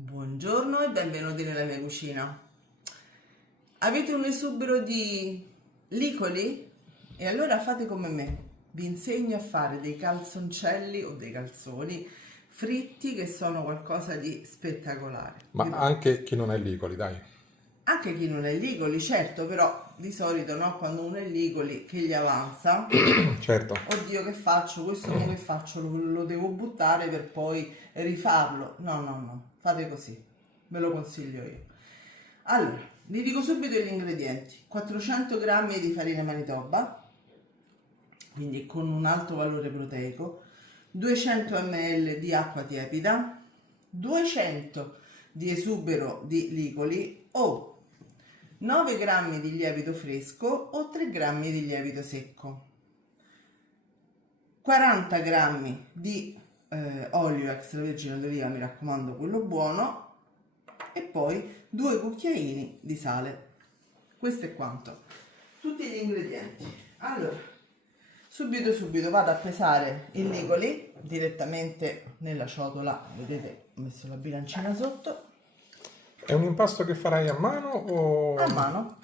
Buongiorno e benvenuti nella mia cucina. Avete un esubero di licoli? E allora fate come me. Vi insegno a fare dei calzoncelli o dei calzoni fritti che sono qualcosa di spettacolare. Ma anche chi non è Licoli, dai. Anche chi non è licoli, certo, però di solito no, quando uno è licoli che gli avanza, Certo. oddio che faccio, questo come faccio, lo devo buttare per poi rifarlo. No, fate così, ve lo consiglio io. Allora, vi dico subito gli ingredienti: 400 grammi di farina manitoba, quindi con un alto valore proteico, 200 ml di acqua tiepida, 200 di esubero di licoli o 9 grammi di lievito fresco o 3 grammi di lievito secco, 40 grammi di olio extravergine d'oliva, mi raccomando quello buono, e poi 2 cucchiaini di sale. Questo è quanto, tutti gli ingredienti. Allora, subito vado a pesare i licoli direttamente nella ciotola, vedete ho messo la bilancina sotto. È un impasto che farai a mano o... A mano.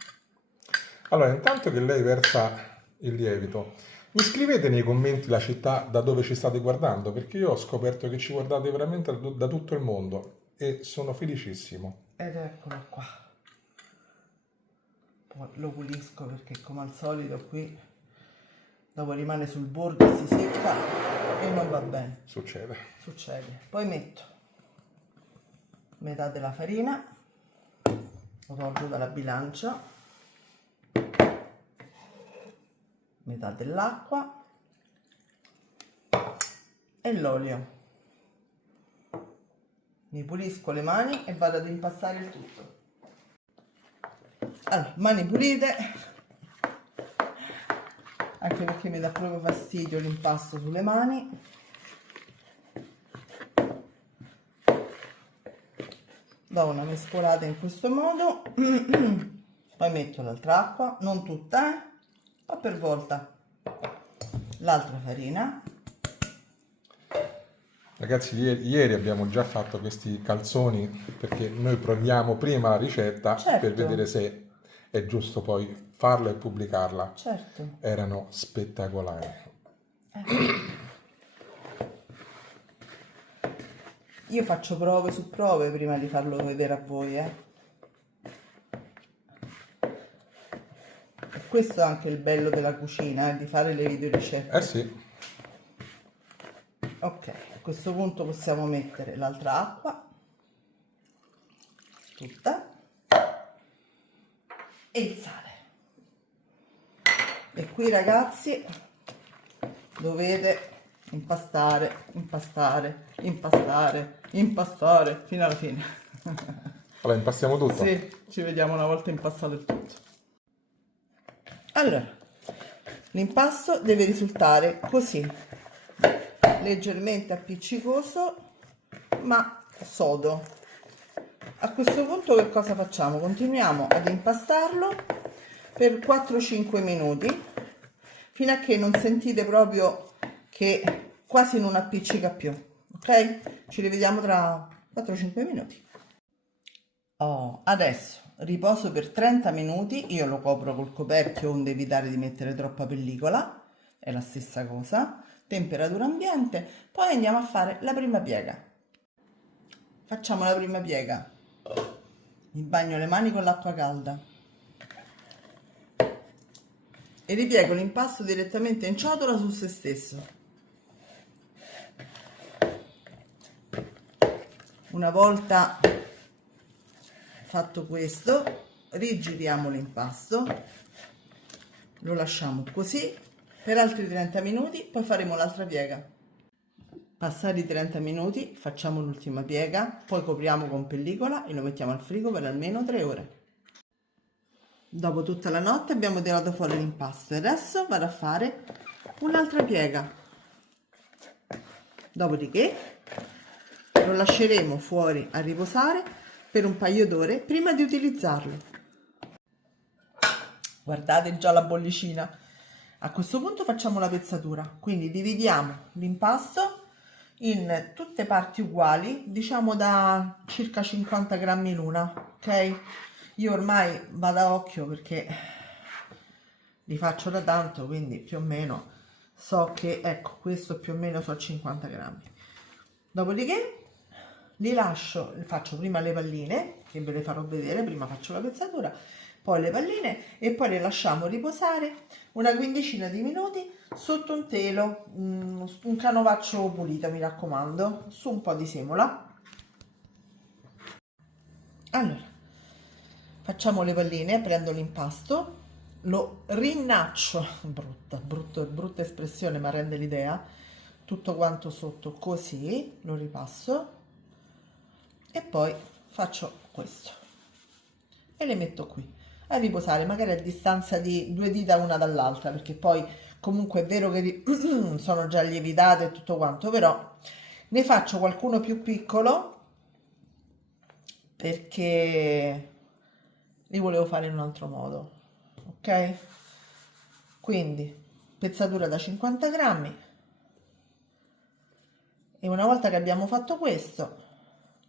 Allora, intanto che lei versa il lievito, mi scrivete nei commenti la città da dove ci state guardando, perché io ho scoperto che ci guardate veramente da tutto il mondo e sono felicissimo. Ed eccolo qua. Poi lo pulisco perché come al solito qui dopo rimane sul bordo e si secca e non va bene. Succede. Poi metto metà della farina, lo tolgo dalla bilancia, metà dell'acqua e l'olio. Mi pulisco le mani e vado ad impastare il tutto. Allora, mani pulite, anche perché mi dà proprio fastidio l'impasto sulle mani. Do una mescolata in questo modo, poi metto l'altra acqua, non tutta, ma per volta l'altra farina. Ragazzi, ieri abbiamo già fatto questi calzoni perché noi proviamo prima la ricetta Certo. per vedere se è giusto poi farla e pubblicarla. Certo. Erano spettacolari. Io faccio prove su prove prima di farlo vedere a voi, Questo è anche il bello della cucina, di fare le video ricette. Eh sì. Ok, a questo punto possiamo mettere l'altra acqua, tutta, e il sale. E qui ragazzi dovete impastare fino alla fine. Allora, impastiamo tutto? Sì, ci vediamo una volta impastato il tutto. Allora, l'impasto deve risultare così, leggermente appiccicoso ma sodo. A questo punto che cosa facciamo? Continuiamo ad impastarlo per 4-5 minuti fino a che non sentite proprio che quasi non appiccica più, ok? Ci rivediamo tra 4-5 minuti. Adesso riposo per 30 minuti, io lo copro col coperchio onde evitare di mettere troppa pellicola, è la stessa cosa, temperatura ambiente, poi andiamo a fare la prima piega. Facciamo la prima piega, mi bagno le mani con l'acqua calda e ripiego l'impasto direttamente in ciotola su se stesso. Una volta fatto questo, rigiriamo l'impasto, lo lasciamo così per altri 30 minuti, poi faremo l'altra piega. Passati i 30 minuti facciamo l'ultima piega, poi copriamo con pellicola e lo mettiamo al frigo per almeno 3 ore. Dopo tutta la notte abbiamo tirato fuori l'impasto e adesso vado a fare un'altra piega. Dopodiché lo lasceremo fuori a riposare per un paio d'ore prima di utilizzarlo. Guardate già la bollicina. A questo punto facciamo la pezzatura, quindi dividiamo l'impasto in tutte parti uguali, diciamo da circa 50 grammi l'una, ok? Io ormai vado a occhio perché li faccio da tanto, quindi più o meno so che, ecco, questo più o meno so 50 grammi. Dopodiché li lascio, faccio prima le palline, che ve le farò vedere, prima faccio la pezzatura, poi le palline e poi le lasciamo riposare una quindicina di minuti sotto un telo, un canovaccio pulito, mi raccomando, su un po' di semola. Allora, facciamo le palline, prendo l'impasto, lo rinnaccio, brutta espressione ma rende l'idea, tutto quanto sotto così, lo ripasso e poi faccio questo e le metto qui a riposare, magari a distanza di 2 dita una dall'altra, perché poi comunque è vero che sono già lievitate e tutto quanto, però ne faccio qualcuno più piccolo perché li volevo fare in un altro modo, ok? Quindi pezzatura da 50 grammi e una volta che abbiamo fatto questo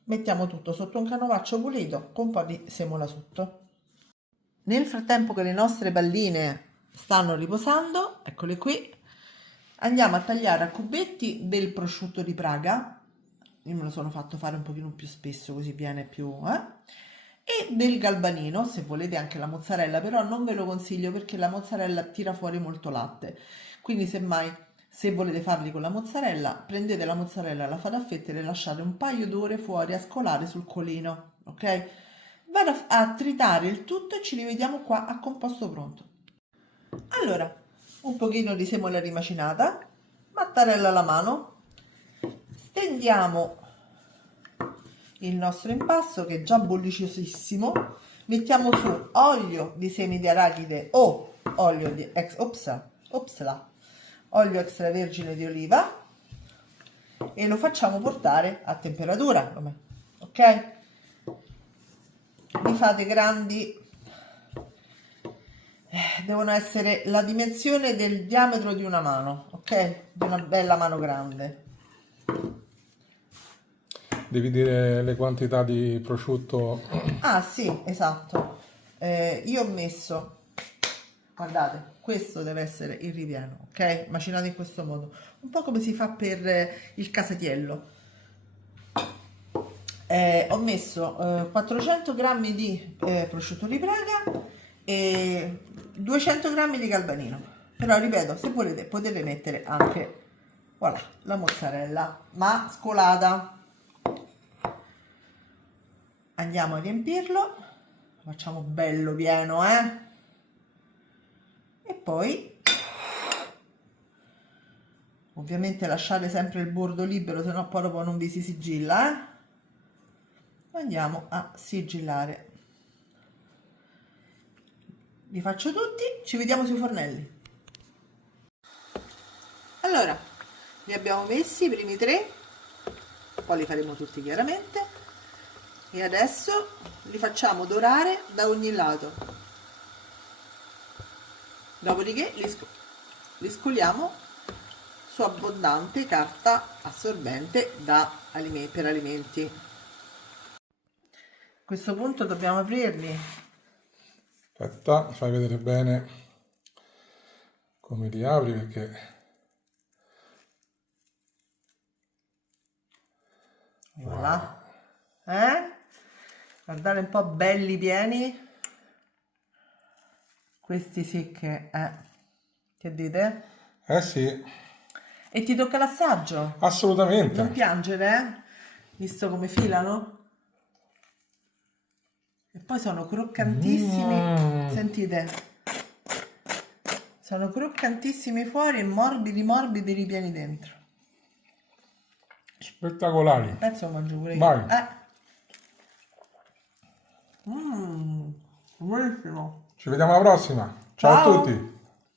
mettiamo tutto sotto un canovaccio pulito con un po' di semola sotto. Nel frattempo che le nostre palline stanno riposando, eccole qui, andiamo a tagliare a cubetti del prosciutto di Praga. Io me lo sono fatto fare un pochino più spesso così viene più e del galbanino, se volete anche la mozzarella, però non ve lo consiglio perché la mozzarella tira fuori molto latte, quindi semmai se volete farli con la mozzarella prendete la mozzarella, la fate a fette e le lasciate un paio d'ore fuori a scolare sul colino, ok? Vado a tritare il tutto e ci rivediamo qua a composto pronto. Allora, un pochino di semola rimacinata, mattarella alla mano, stendiamo il nostro impasto che è già bollicosissimo, mettiamo su olio di semi di arachide o olio di olio extravergine di oliva e lo facciamo portare a temperatura, ok? Li fate grandi, devono essere la dimensione del diametro di una mano, ok? Di una bella mano grande. Devi dire le quantità di prosciutto. Ah sì, esatto. Io ho messo, guardate, questo deve essere il ripieno, ok? Macinato in questo modo, un po' come si fa per il casatiello. Ho messo 400 grammi di prosciutto di Praga e 200 grammi di galbanino, però ripeto, se volete potete mettere anche, voilà, la mozzarella ma scolata. Andiamo a riempirlo, facciamo bello pieno, e poi ovviamente lasciate sempre il bordo libero, se no poi dopo non vi si sigilla, andiamo a sigillare. Li faccio tutti, ci vediamo sui fornelli. Allora, li abbiamo messi i primi 3, poi li faremo tutti chiaramente e adesso li facciamo dorare da ogni lato, dopodiché li scoliamo su abbondante carta assorbente per alimenti. A questo punto dobbiamo aprirli. Aspetta, fai vedere bene come li apri perché Voilà. Guardate un po' belli pieni. Questi sì che dite? eh sì, E ti tocca l'assaggio? Non assolutamente. piangere, visto come filano. E poi sono croccantissimi, sentite, sono croccantissimi fuori e morbidi ripieni dentro. Spettacolari. Penso lo mangio pure io. Vai. Buonissimo. Ci vediamo alla prossima. Ciao a Ciao. tutti.